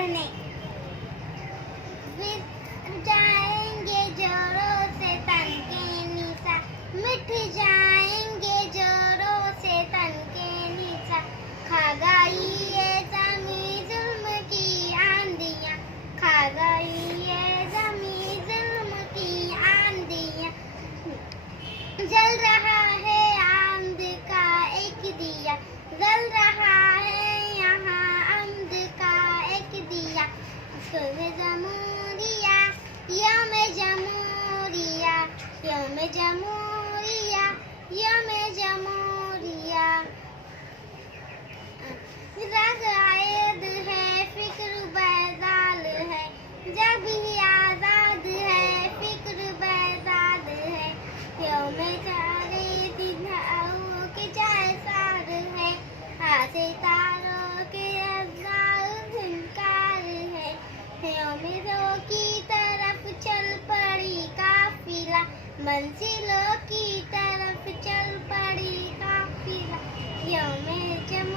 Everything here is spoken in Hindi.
पढ़ने। फिर जाएंगे जोरों से तन के निशा, मिट जाएंगे जोरों से तन के निशा। खा गई ये ज़मीं जुल्म की आंधियाँ, खा गई ये ज़मीं जुल्म की आंधियाँ। जल रहा है आमद का एक दिया, जल रहा है यहाँ आमद का एक दिया। सुबह जमूरिया, यौम जमूरिया, यौम जमूरिया, यौम जमूरिया। रग आयद है फिक्र बैदाल है, जब ही आज़ाद है फिक्र बैदाद है। यौम चारे दिन आओ के जाए सार है, सितारों के अज़ाल झनकार है। यौम की तरफ चल पड़ी काफिला, मंजिलों की तरफ चल पड़ी काफिला। यौम जम